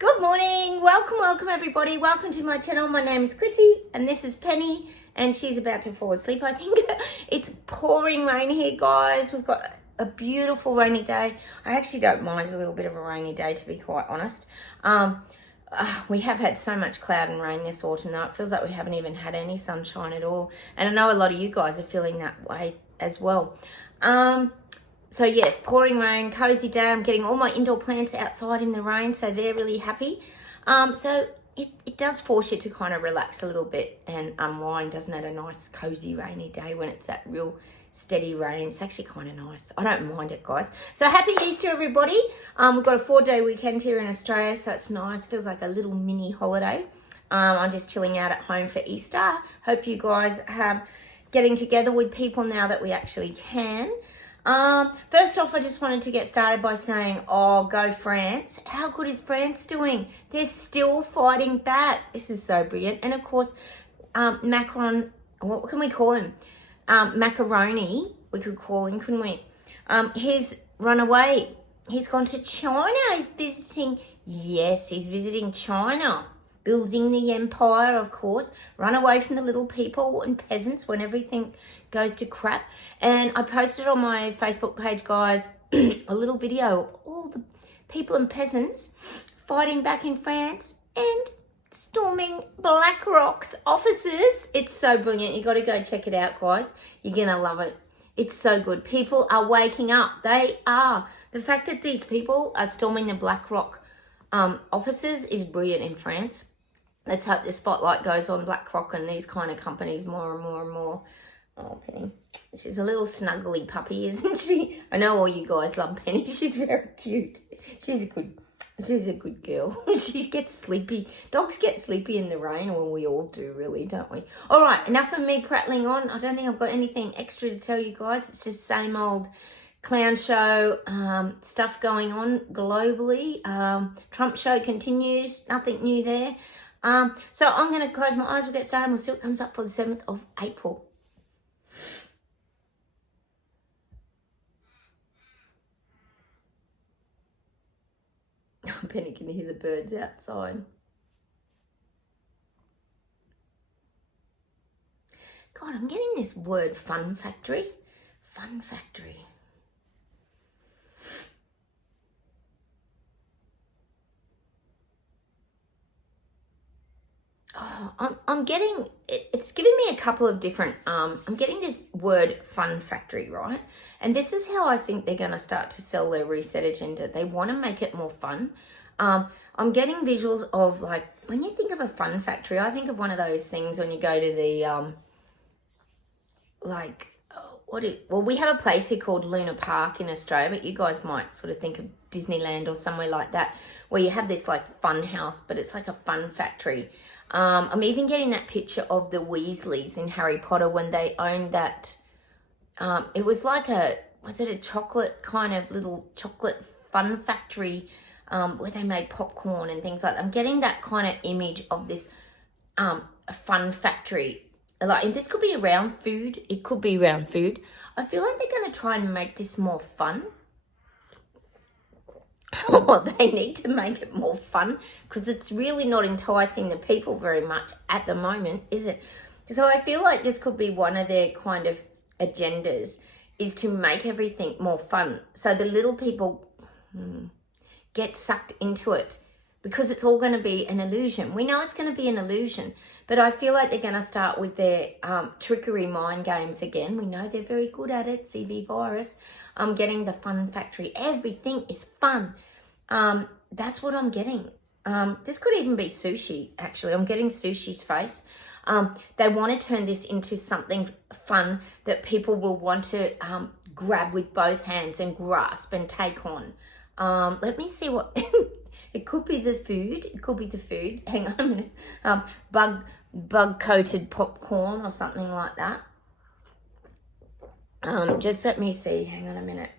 Good morning. Welcome everybody. Welcome to my channel. My name is Chrissy and this is Penny and she's about to fall asleep, I think. It's pouring rain here, guys. We've got a beautiful rainy day. I actually don't mind a little bit of a rainy day, to be quite honest. We have had so much cloud and rain this autumn though. It feels like we haven't even had any sunshine at all. And I know a lot of you guys are feeling that way as well. So yes, pouring rain, cozy day. I'm getting all my indoor plants outside in the rain, so they're really happy. So it does force you to kind of relax a little bit and unwind, doesn't it? A nice cozy rainy day when it's that real steady rain. It's actually kind of nice. I don't mind it, guys. So happy Easter, everybody. We've got a 4-day weekend here in Australia, so it's nice. Feels like a little mini holiday. I'm just chilling out at home for Easter. Hope you guys have getting together with people now that we actually can. First off, I just wanted to get started by saying, oh, go France. How good is France doing? They're still fighting back. This is so brilliant. And of course, Macron, what can we call him? Macaroni, we could call him, couldn't we? He's run away. He's gone to China. He's visiting China. Building the empire, of course. Run away from the little people and peasants when everything goes to crap. And I posted on my Facebook page, guys, a little video of all the people and peasants fighting back in France and storming BlackRock's offices. It's so brilliant. You got to go check it out, guys. You're going to love it. It's so good. People are waking up. They are. The fact that these people are storming the BlackRock offices is brilliant in France. Let's hope the spotlight goes on BlackRock and these kind of companies more and more and more. Oh, Penny. She's a little snuggly puppy, isn't she? I know all you guys love Penny. She's very cute. She's a good girl. She gets sleepy. Dogs get sleepy in the rain. Well, we all do, really, don't we? All right, enough of me prattling on. I don't think I've got anything extra to tell you guys. It's just same old clown show stuff going on globally. Trump show continues. Nothing new there. So I'm going to close my eyes. We'll get started and we'll see what comes up for the 7th of April. Penny can hear the birds outside. God, I'm getting this word fun factory. Fun factory. Oh, I'm getting, it's giving me a couple of different, I'm getting this word fun factory, right? And this is how I think they're going to start to sell their reset agenda. They want to make it more fun. I'm getting visuals of, like, when you think of a fun factory, I think of one of those things when you go to the, well, we have a place here called Luna Park in Australia, but you guys might sort of think of Disneyland or somewhere like that, where you have this, like, fun house, but it's like a fun factory. I'm even getting that picture of the Weasleys in Harry Potter when they owned that. It was like was it a chocolate kind of little chocolate fun factory where they made popcorn and things like that. I'm getting that kind of image of this fun factory. Like, and this could be around food. It could be around food. I feel like they're going to try and make this more fun. Oh, they need to make it more fun because it's really not enticing the people very much at the moment, is it? So I feel like this could be one of their kind of agendas, is to make everything more fun. So the little people get sucked into it because it's all going to be an illusion. We know it's going to be an illusion, but I feel like they're going to start with their trickery mind games again. We know they're very good at it, CV virus. I'm getting the fun factory. Everything is fun. That's what I'm getting. This could even be sushi, actually. I'm getting sushi's face. They want to turn this into something fun that people will want to grab with both hands and grasp and take on. Let me see what... It could be the food. It could be the food. Hang on a minute. Bug-coated popcorn or something like that. Just let me see. Hang on a minute.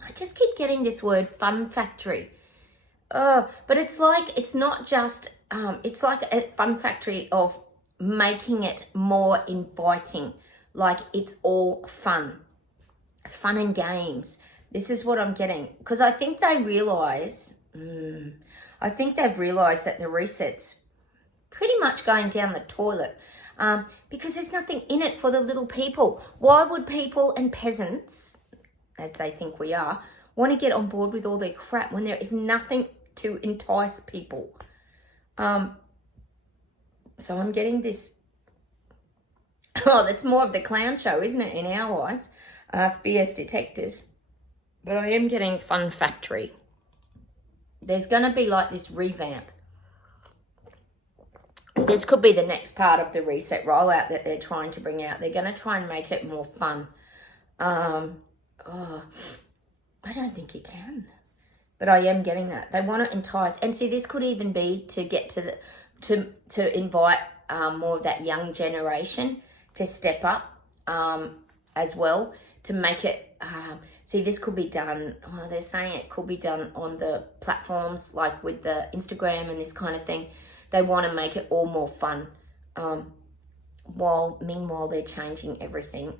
I just keep getting this word fun factory. But it's like, it's not just, it's like a fun factory of making it more inviting. Like it's all fun and games. This is what I'm getting. Because I think they realise, I think they've realised that the reset's pretty much going down the toilet, because there's nothing in it for the little people. Why would people and peasants, as they think we are, want to get on board with all their crap when there is nothing to entice people? So I'm getting this, oh, that's more of the clown show, isn't it, in our eyes, us BS detectors. But I am getting fun factory. There's going to be like this revamp. This could be the next part of the reset rollout that they're trying to bring out. They're going to try and make it more fun. I don't think you can. But I am getting that. They want to entice. And see, this could even be to get to the to invite more of that young generation to step up as well, to make it, see, this could be done, well, they're saying it could be done on the platforms like with the Instagram and this kind of thing. They want to make it all more fun, while meanwhile they're changing everything.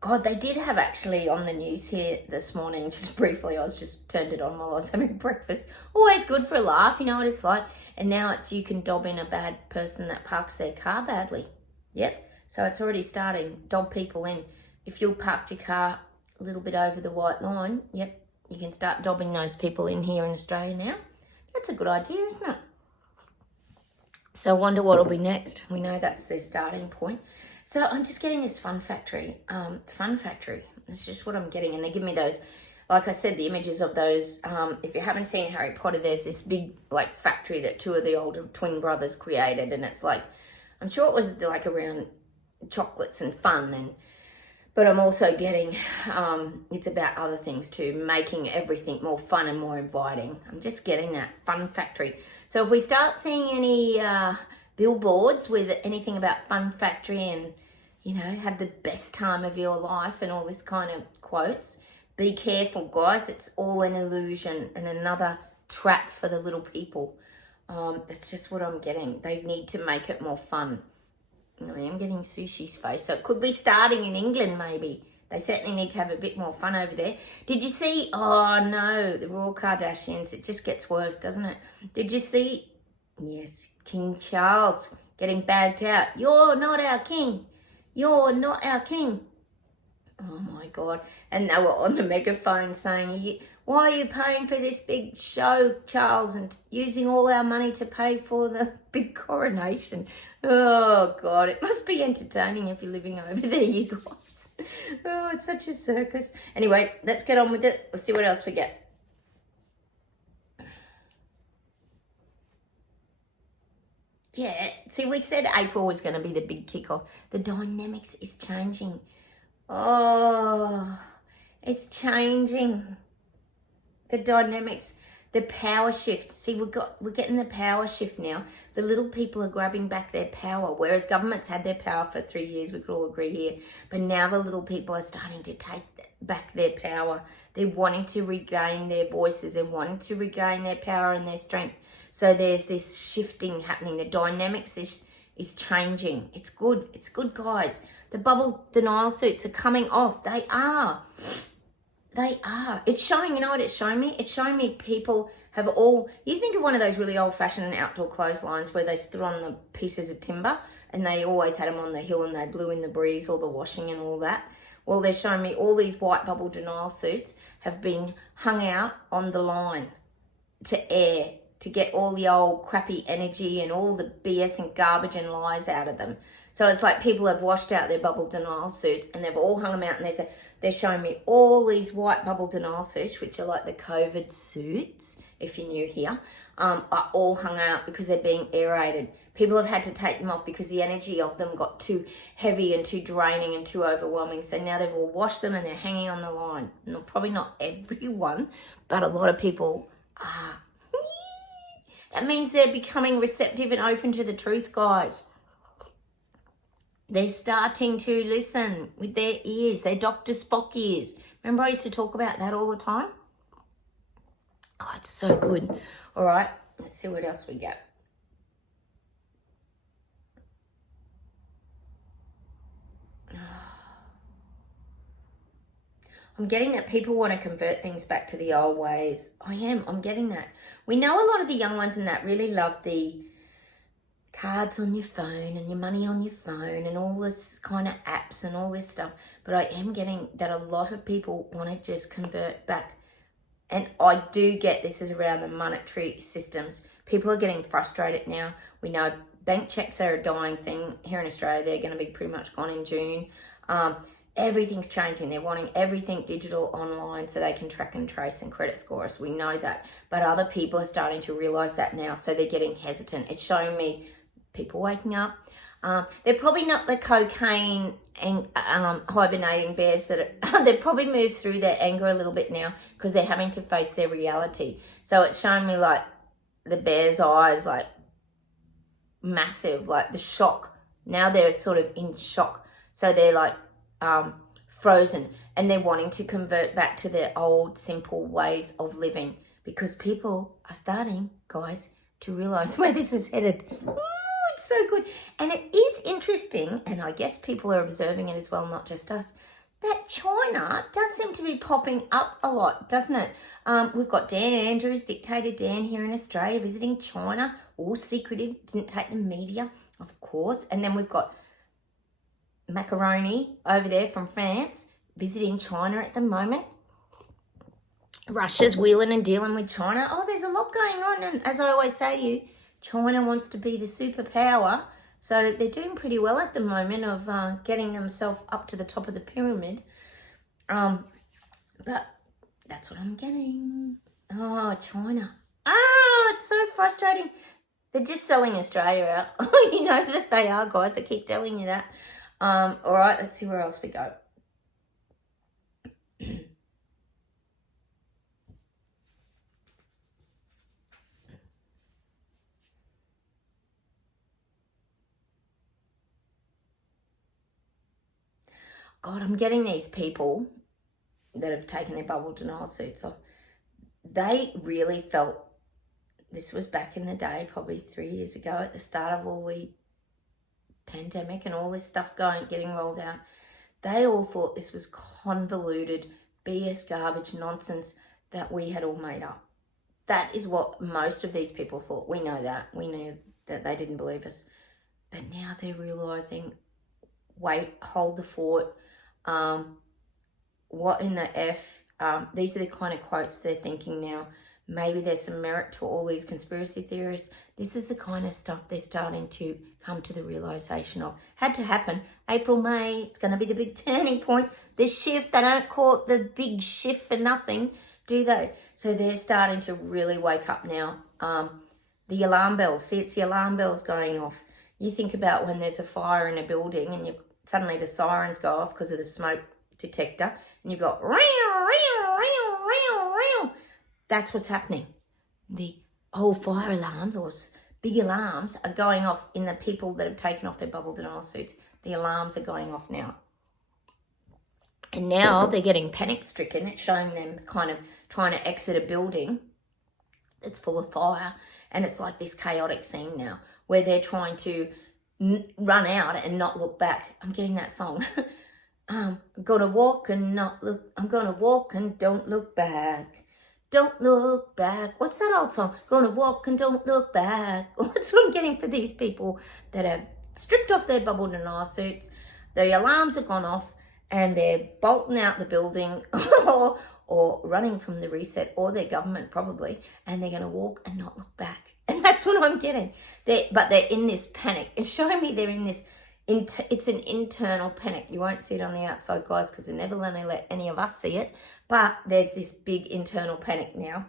God, they did have actually on the news here this morning, just briefly, I was just turned it on while I was having breakfast. Always good for a laugh, you know what it's like. And now it's you can dob in a bad person that parks their car badly. Yep, so it's already starting, dob people in. If you parked your car a little bit over the white line, yep, you can start dobbing those people in here in Australia now. That's a good idea, isn't it? So I wonder what will be next. We know that's their starting point. So I'm just getting this fun factory. Fun factory. It's just what I'm getting. And they give me those, like I said, the images of those. If you haven't seen Harry Potter, there's this big like factory that two of the older twin brothers created. And it's like, I'm sure it was like around chocolates and fun. But I'm also getting, it's about other things too, making everything more fun and more inviting. I'm just getting that fun factory. So if we start seeing any billboards with anything about fun factory and, you know, have the best time of your life and all this kind of quotes, be careful, guys. It's all an illusion and another trap for the little people. That's just what I'm getting. They need to make it more fun. I am getting Sushi's face. So it could be starting in England, maybe. They certainly need to have a bit more fun over there. Did you see? Oh, no, the Royal Kardashians. It just gets worse, doesn't it? Did you see? Yes, King Charles getting bagged out. You're not our king. You're not our king. Oh, my God. And they were on the megaphone saying, why are you paying for this big show, Charles, and using all our money to pay for the big coronation? Oh, God, it must be entertaining if you're living over there, you guys. Oh, it's such a circus. Anyway, let's get on with it. Let's see what else we get. Yeah, see, we said April was going to be the big kickoff. The dynamics is changing. Oh, it's changing. The dynamics, the power shift. See, we're getting the power shift now. The little people are grabbing back their power, whereas governments had their power for 3 years. We could all agree here. But now the little people are starting to take back their power. They're wanting to regain their voices. They're wanting to regain their power and their strength. So there's this shifting happening. The dynamics is changing. It's good. It's good, guys. The bubble denial suits are coming off. They are. They are. It's showing, you know what it's showing me? It's showing me people have all, you think of one of those really old-fashioned outdoor clotheslines where they stood on the pieces of timber and they always had them on the hill and they blew in the breeze, all the washing and all that. Well, they're showing me all these white bubble denial suits have been hung out on the line to air, to get all the old crappy energy and all the BS and garbage and lies out of them. So it's like people have washed out their bubble denial suits and they've all hung them out, and they're showing me all these white bubble denial suits, which are like the COVID suits, if you're new here, are all hung out because they're being aerated. People have had to take them off because the energy of them got too heavy and too draining and too overwhelming. So now they've all washed them and they're hanging on the line. And probably not everyone, but a lot of people are. That means they're becoming receptive and open to the truth, guys. They're starting to listen with their ears, their Dr. Spock ears. Remember I used to talk about that all the time? Oh, it's so good. All right, let's see what else we get. I'm getting that people want to convert things back to the old ways. I'm getting that. We know a lot of the young ones and that really love the cards on your phone and your money on your phone and all this kind of apps and all this stuff. But I am getting that a lot of people want to just convert back. And I do get this is around the monetary systems. People are getting frustrated now. We know bank checks are a dying thing here in Australia. They're going to be pretty much gone in June. Everything's changing. They're wanting everything digital online so they can track and trace and credit score us. We know that. But other people are starting to realise that now, so they're getting hesitant. It's showing me people waking up. They're probably not the cocaine and hibernating bears that are, they've probably moved through their anger a little bit now because they're having to face their reality. So it's showing me like the bear's eyes, like massive, like the shock. Now they're sort of in shock. So they're like frozen, and they're wanting to convert back to their old simple ways of living because people are starting, guys, to realize where this is headed. Ooh, it's so good. And it is interesting, and I guess people are observing it as well, not just us, that China does seem to be popping up a lot, doesn't it? We've got Dan Andrews, Dictator Dan, here in Australia visiting China, all secretive, didn't take the media, of course. And then we've got Macaroni over there from France visiting China at the moment. Russia's wheeling and dealing with China. Oh, there's a lot going on, and as I always say to you, China wants to be the superpower, so they're doing pretty well at the moment of getting themselves up to the top of the pyramid. But that's what I'm getting. Oh, China. It's so frustrating. They're just selling Australia out. You know that they are, guys. I keep telling you that. All right, let's see where else we go. God, I'm getting these people that have taken their bubble denial suits off. They really felt, this was back in the day, probably 3 years ago, at the start of all the pandemic and all this stuff getting rolled out. They all thought this was convoluted BS garbage nonsense that we had all made up. That is what most of these people thought. We know that. We knew that they didn't believe us. But now they're realising, wait, hold the fort. What in the F? These are the kind of quotes they're thinking now. Maybe there's some merit to all these conspiracy theorists. This is the kind of stuff they're starting to come to the realisation of. Had to happen. April, May, it's going to be the big turning point. This shift, they don't call it the big shift for nothing, do they? So they're starting to really wake up now. The alarm bells, see, it's the alarm bells going off. You think about when there's a fire in a building and suddenly the sirens go off because of the smoke detector, and you've got that's what's happening. The old fire alarms or big alarms are going off in the people that have taken off their bubble denial suits. The alarms are going off now. And now they're getting panic stricken. It's showing them kind of trying to exit a building that's full of fire. And it's like this chaotic scene now where they're trying to run out and not look back. I'm getting that song. I'm gonna walk and not look. I'm gonna walk and don't look back. Don't look back. What's that old song? Gonna walk and don't look back. That's what I'm getting for these people that have stripped off their bubble denial suits. The alarms have gone off and they're bolting out the building or running from the reset or their government probably, and they're gonna walk and not look back. And that's what I'm getting. But they're in this panic. It's showing me they're in this. It's an internal panic. You won't see it on the outside, guys, because they're never going to let any of us see it. But there's this big internal panic now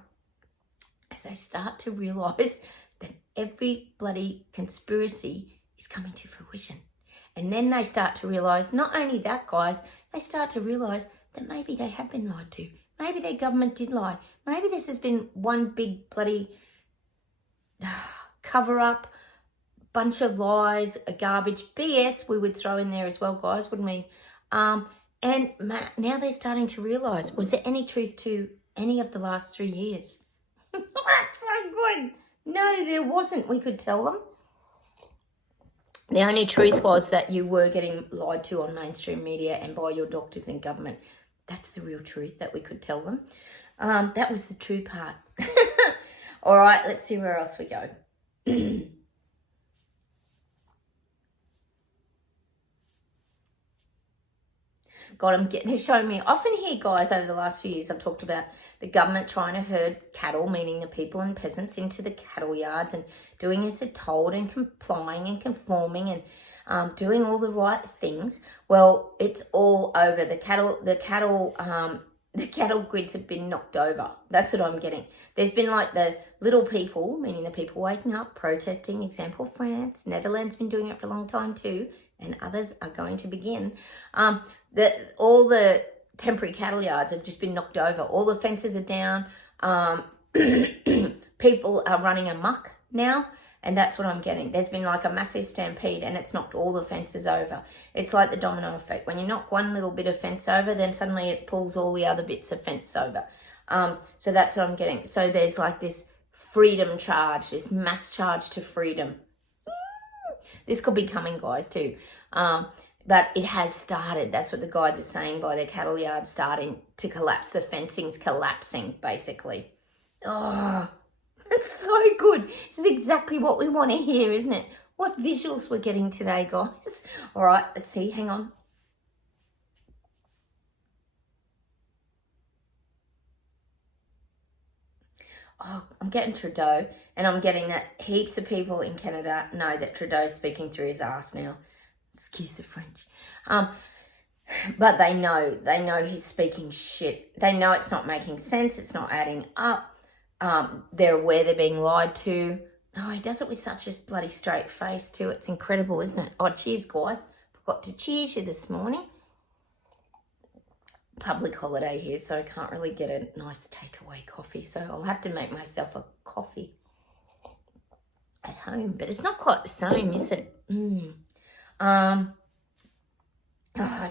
as they start to realise that every bloody conspiracy is coming to fruition. And then they start to realise, not only that, guys, they start to realise that maybe they have been lied to. Maybe their government did lie. Maybe this has been one big bloody cover up, bunch of lies, a garbage, BS we would throw in there as well, guys, wouldn't we? And now they're starting to realise, was there any truth to any of the last 3 years? That's so good. No, there wasn't, we could tell them. The only truth was that you were getting lied to on mainstream media and by your doctors and government. That's the real truth that we could tell them. That was the true part. All right, let's see where else we go. God, they're showing me, often here, guys, over the last few years, I've talked about the government trying to herd cattle, meaning the people and peasants, into the cattle yards and doing as they're told and complying and conforming and doing all the right things. Well, it's all over. The cattle grids have been knocked over. That's what I'm getting. There's been like the little people, meaning the people waking up, protesting, example, France. Netherlands been doing it for a long time too, and others are going to begin. All the temporary cattle yards have just been knocked over. All the fences are down. People are running amok now, and that's what I'm getting. There's been like a massive stampede, and it's knocked all the fences over. It's like the domino effect. When you knock one little bit of fence over, then suddenly it pulls all the other bits of fence over. So that's what I'm getting. So there's like this freedom charge, this mass charge to freedom. This could be coming, guys, too. But it has started. That's what the guides are saying by the cattle yard starting to collapse. The fencing's collapsing, basically. Oh, it's so good. This is exactly what we want to hear, isn't it? What visuals we're getting today, guys. All right, let's see. Hang on. Oh, I'm getting Trudeau, and I'm getting that heaps of people in Canada know that Trudeau's speaking through his ass now. Excuse the French. But they know he's speaking shit. They know it's not making sense. It's not adding up. They're aware they're being lied to. Oh, he does it with such a bloody straight face too. It's incredible, isn't it? Oh, cheers, guys. Forgot to cheers you this morning. Public holiday here, so I can't really get a nice takeaway coffee. So I'll have to make myself a coffee at home. But it's not quite the same, is it?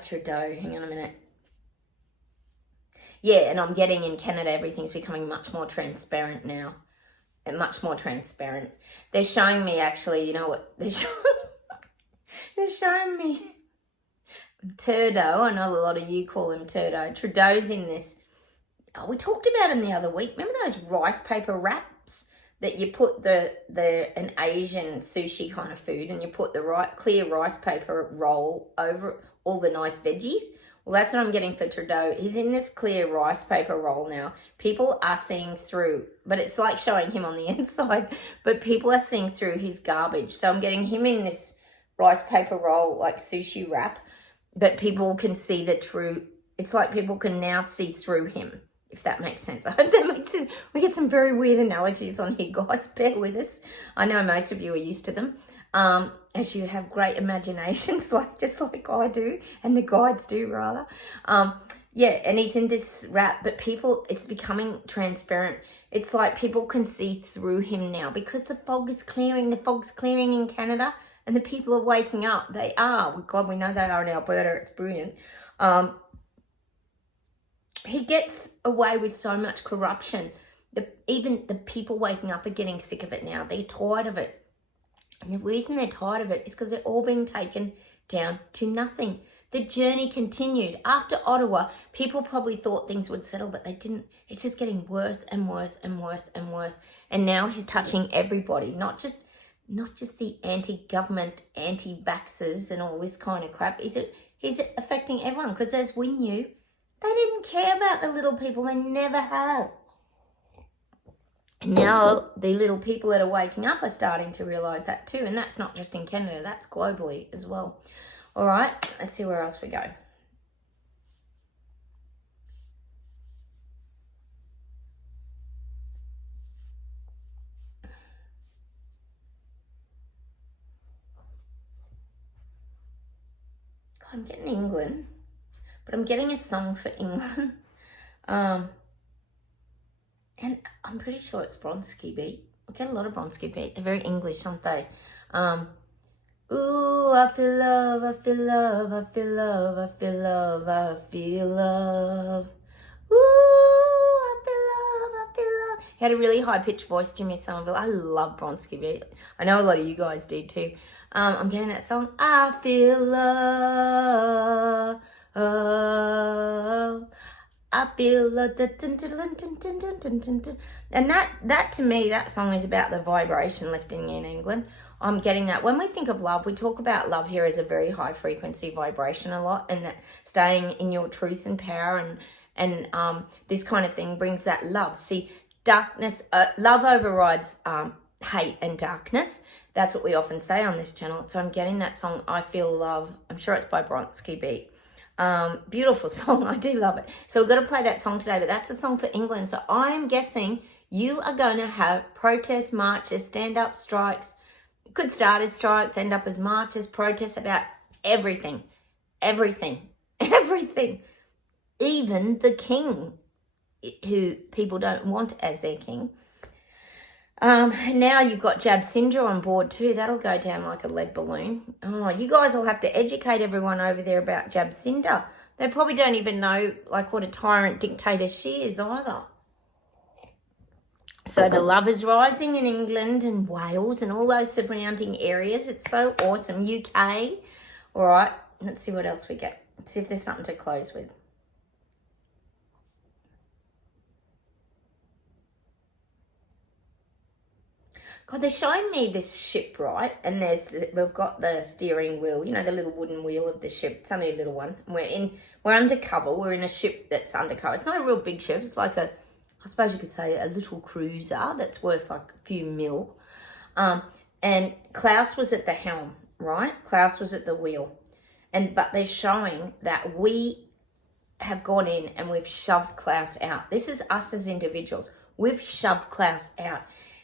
Trudeau, hang on a minute. Yeah, and I'm getting in Canada, everything's becoming much more transparent now. And much more transparent. They're showing me, actually, you know what? They're showing me Turdo. I know a lot of you call him Turdo. Trudeau's in this. Oh, we talked about him the other week. Remember those rice paper wraps that you put an Asian sushi kind of food, and you put the clear rice paper roll over all the nice veggies? Well, that's what I'm getting for Trudeau. He's in this clear rice paper roll now. People are seeing through, but it's like showing him on the inside, but people are seeing through his garbage. So I'm getting him in this rice paper roll, like sushi wrap, but people can see the true, it's like people can now see through him, if that makes sense. I hope that makes sense. We get some very weird analogies on here, guys. Bear with us. I know most of you are used to them. As you have great imaginations, just like I do, and the guides do, rather. Yeah, and he's in this wrap, but people, it's becoming transparent. It's like people can see through him now because the fog is clearing. The fog's clearing in Canada, and the people are waking up. They are. God, we know they are in Alberta. It's brilliant. He gets away with so much corruption. Even the people waking up are getting sick of it now. They're tired of it. And the reason they're tired of it is because they're all being taken down to nothing. The journey continued. After Ottawa, people probably thought things would settle, but they didn't. It's just getting worse and worse and worse and worse. And now he's touching everybody, not just the anti-government, anti-vaxxers and all this kind of crap. He's affecting everyone, because as we knew, they didn't care about the little people. They never have. And now the little people that are waking up are starting to realise that too. And that's not just in Canada, that's globally as well. All right, let's see where else we go. God, I'm getting England, but I'm getting a song for England. And I'm pretty sure it's Bronski beat. I get a lot of Bronski beat. They're very English, aren't they? Ooh, I feel love, I feel love, I feel love, I feel love, I feel love. Ooh, I feel love, I feel love. He had a really high-pitched voice, Jimmy Somerville. I love Bronski beat. I know a lot of you guys do too. I'm getting that song. I feel love. Oh, I feel and that to me, that song is about the vibration lifting in England. I'm getting that. When we think of love, we talk about love here as a very high frequency vibration a lot, and that staying in your truth and power and this kind of thing brings that love. See, darkness, love overrides hate and darkness. That's what we often say on this channel. So I'm getting that song, I Feel Love. I'm sure it's by Bronski Beat. Beautiful song. I do love it. So we've got to play that song today, but that's a song for England. So I'm guessing you are going to have protests, marches, stand-up strikes. It could start as strikes, end up as marches, protests about everything. Everything. Everything. Even the king, who people don't want as their king. Now you've got Jabsindra on board too. That'll go down like a lead balloon. Oh, you guys will have to educate everyone over there about Jabsindra. They probably don't even know like what a tyrant dictator she is either. So the love is rising in England and Wales and all those surrounding areas. It's so awesome. UK. All right, let's see what else we get. Let's see if there's something to close with. God, they're showing me this ship, right? And we've got the steering wheel, you know, the little wooden wheel of the ship. It's only a little one. And we're undercover. We're in a ship that's undercover. It's not a real big ship. It's like I suppose you could say a little cruiser that's worth like a few mil. And Klaus was at the helm, right? Klaus was at the wheel. But they're showing that we have gone in and we've shoved Klaus out. This is us as individuals. We've shoved Klaus out.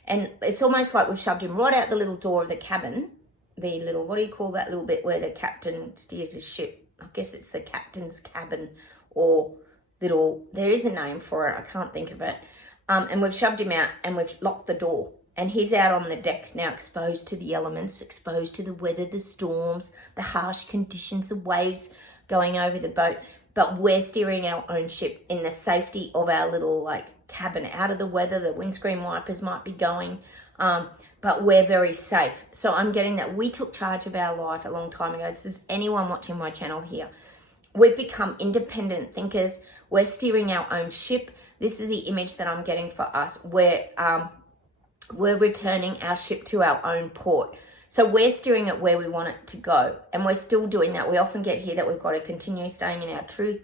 And it's almost like we've shoved him right out the little door of the cabin. The little, what do you call that little bit where the captain steers his ship? I guess it's the captain's cabin or little, there is a name for it. I can't think of it. And we've shoved him out and we've locked the door. And he's out on the deck now, exposed to the elements, exposed to the weather, the storms, the harsh conditions, the waves going over the boat. But we're steering our own ship in the safety of our little like cabin, out of the weather. The windscreen wipers might be going, but we're very safe. So I'm getting that we took charge of our life a long time ago. This is anyone watching my channel here. We've become independent thinkers. We're steering our own ship. This is the image that I'm getting for us. We're returning our ship to our own port. So we're steering it where we want it to go. And we're still doing that. We often get here that we've got to continue staying in our truth,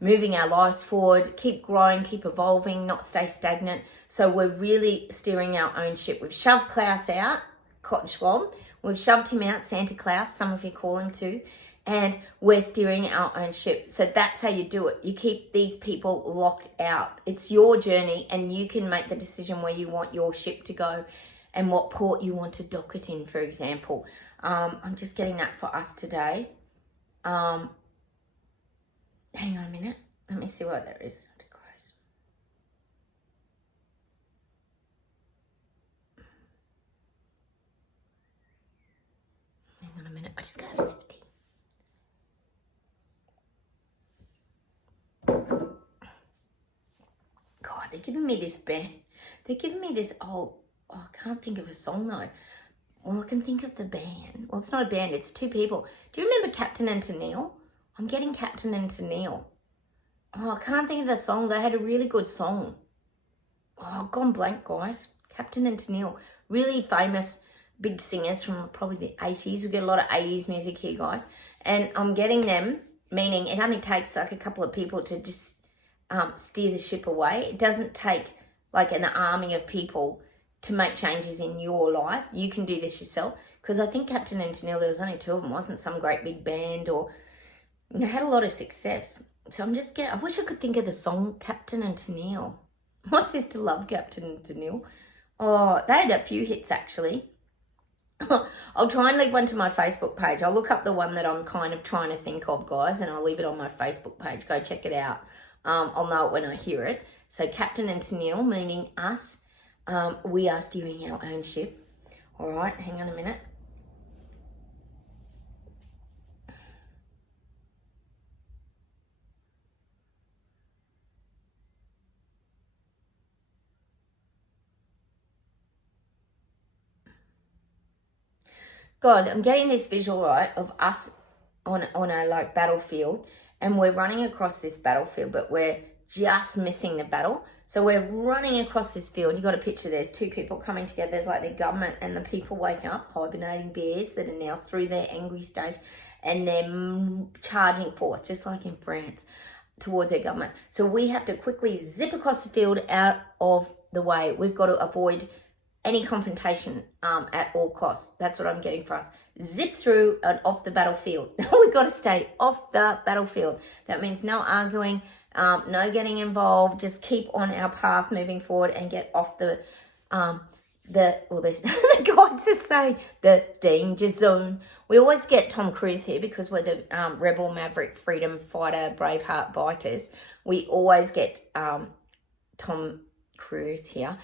moving our lives forward, keep growing, keep evolving, not stay stagnant. So we're really steering our own ship. We've shoved Klaus out, Cotton Schwab. We've shoved him out, Santa Claus, some of you call him too. And we're steering our own ship. So that's how you do it. You keep these people locked out. It's your journey and you can make the decision where you want your ship to go and what port you want to dock it in, for example. I'm just getting that for us today. Hang on a minute. Let me see what there is to close. Hang on a minute. I just got to have a sip of tea. God, they're giving me this band. They're giving me this I can't think of a song though. Well, I can think of the band. Well, it's not a band, it's two people. Do you remember Captain and Tennille? I'm getting Captain and Tennille. Oh, I can't think of the song. They had a really good song. Oh, gone blank, guys. Captain and Tennille. Really famous big singers from probably the 80s. We get a lot of 80s music here, guys. And I'm getting them, meaning it only takes like a couple of people to just steer the ship away. It doesn't take like an army of people to make changes in your life. You can do this yourself. Because I think Captain and Tennille, there was only two of them, wasn't some great big band, or they had a lot of success. So I'm just I wish I could think of the song Captain and Tennille. My sister loved Captain and Tennille. Oh, they had a few hits actually. I'll try and leave one to my Facebook page. I'll look up the one that I'm kind of trying to think of, guys, and I'll leave it on my Facebook page. Go check it out. I'll know it when I hear it. So Captain and Tennille, meaning us. We are steering our own ship. All right, hang on a minute. God, I'm getting this visual, right, of us on a like battlefield, and we're running across this battlefield, but we're just missing the battle. So we're running across this field. You got to picture there's two people coming together. There's like the government and the people waking up, hibernating bears that are now through their angry stage, and they're charging forth, just like in France, towards their government. So we have to quickly zip across the field out of the way. We've got to avoid any confrontation at all costs. That's what I'm getting for us. Zip through and off the battlefield. We've got to stay off the battlefield. That means no arguing, no getting involved. Just keep on our path moving forward and get off the guides are saying the danger zone. We always get Tom Cruise here because we're the rebel, maverick, freedom fighter, braveheart bikers. We always get Tom Cruise here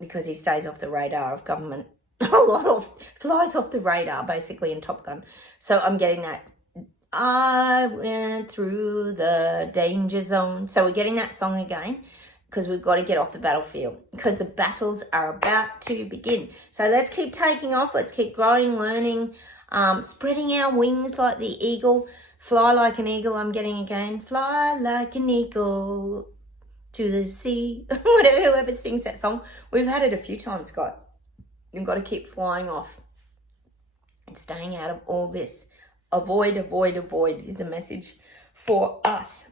because he stays off the radar of government. Flies off the radar basically in Top Gun. So I'm getting that. I went through the danger zone. So we're getting that song again because we've got to get off the battlefield because the battles are about to begin. So let's keep taking off. Let's keep growing, learning, spreading our wings like the eagle. Fly like an eagle, I'm getting again. Fly like an eagle to the sea. Whoever sings that song. We've had it a few times, guys. You've got to keep flying off and staying out of all this. Avoid, avoid, avoid is a message for us.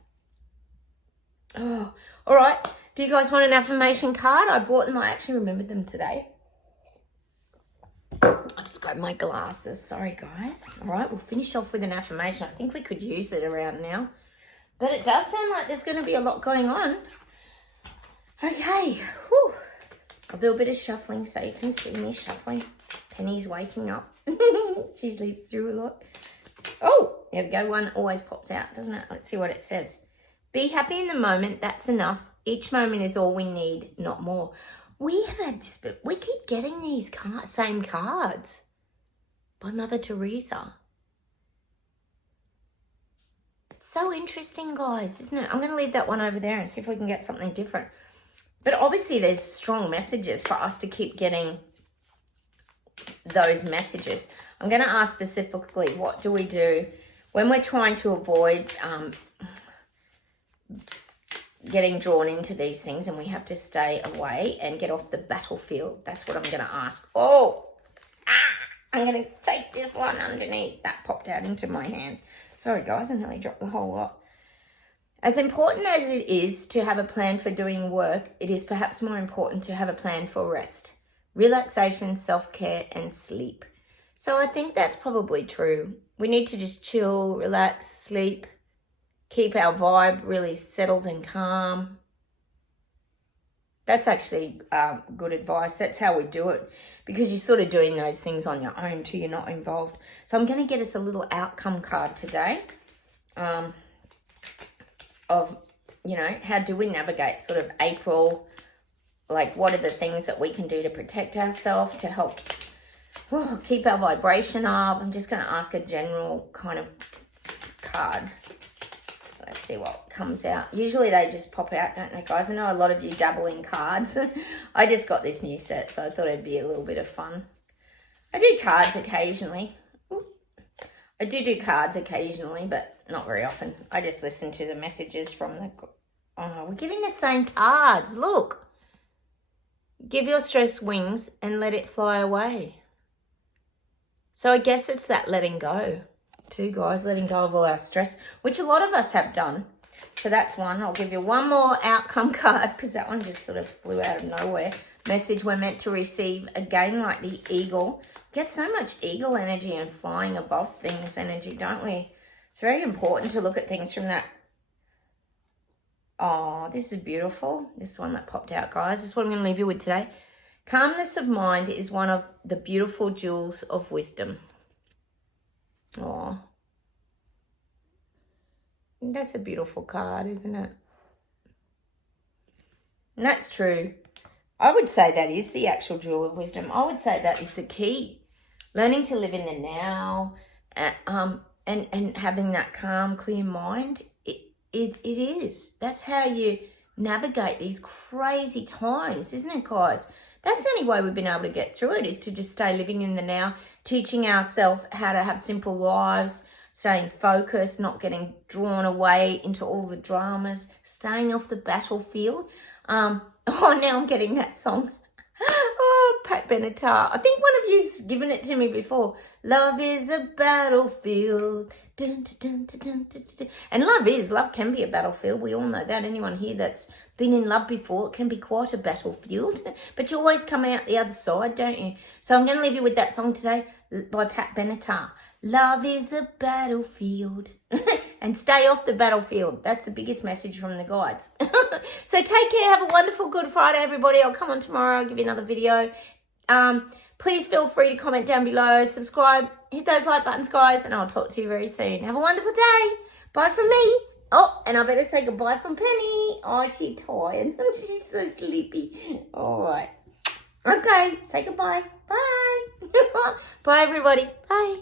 Oh, all right. Do you guys want an affirmation card? I bought them. I actually remembered them today. I just grabbed my glasses. Sorry, guys. All right, we'll finish off with an affirmation. I think we could use it around now. But it does sound like there's going to be a lot going on. Okay. Whew. I'll do a bit of shuffling so you can see me shuffling. Penny's waking up. She sleeps through a lot. Oh, there we go. One always pops out, doesn't it? Let's see what it says. Be happy in the moment. That's enough. Each moment is all we need, not more. We have had this, but we keep getting these same cards by Mother Teresa. It's so interesting, guys, isn't it? I'm going to leave that one over there and see if we can get something different. But obviously there's strong messages for us to keep getting those messages. I'm going to ask specifically, what do we do when we're trying to avoid getting drawn into these things and we have to stay away and get off the battlefield? That's what I'm going to ask. I'm going to take this one underneath. That popped out into my hand. Sorry, guys, I nearly dropped the whole lot. As important as it is to have a plan for doing work, it is perhaps more important to have a plan for rest, relaxation, self-care, and sleep. So I think that's probably true. We need to just chill, relax, sleep, keep our vibe really settled and calm. That's actually good advice. That's how we do it, because you're sort of doing those things on your own too. You're not involved. So I'm going to get us a little outcome card today. Of, how do we navigate sort of April? Like, what are the things that we can do to protect ourselves, to help keep our vibration up? I'm just going to ask a general kind of card. Let's see what comes out. Usually they just pop out, don't they, guys? I know a lot of you dabble in cards. I just got this new set, so I thought it'd be a little bit of fun. I do cards occasionally. I do cards occasionally, but not very often. I just listen to the messages from the... Oh, we're giving the same cards. Look. Give your stress wings and let it fly away. So I guess it's that letting go too, guys. Letting go of all our stress, which a lot of us have done. So that's one. I'll give you one more outcome card because that one just sort of flew out of nowhere. Message we're meant to receive, again, like the eagle. Get so much eagle energy and flying above things energy, don't we? It's very important to look at things from that. Oh, this is beautiful. This one that popped out, guys. This is what I'm going to leave you with today. Calmness of mind is one of the beautiful jewels of wisdom. Oh, that's a beautiful card, isn't it? And that's true. I would say that is the actual jewel of wisdom. I would say that is the key. Learning to live in the now, and having that calm, clear mind. It is. That's how you navigate these crazy times, isn't it, guys? That's the only way we've been able to get through it, is to just stay living in the now, teaching ourselves how to have simple lives, staying focused, not getting drawn away into all the dramas, staying off the battlefield. Now I'm getting that song. Oh, Pat Benatar. I think one of you's given it to me before. Love is a battlefield. Dun, dun, dun, dun, dun, dun. And love can be a battlefield. We all know that. Anyone here that's been in love before, it can be quite a battlefield. But you always come out the other side, don't you? So I'm going to leave you with that song today by Pat Benatar. Love is a battlefield. And stay off the battlefield. That's the biggest message from the guides. So take care. Have a wonderful Good Friday, everybody. I'll come on tomorrow. I'll give you another video. Please feel free to comment down below. Subscribe. Hit those like buttons, guys. And I'll talk to you very soon. Have a wonderful day. Bye from me. Oh, and I better say goodbye from Penny. Oh, she's tired. She's so sleepy. All right. Okay. Say goodbye. Bye. Bye, everybody. Bye.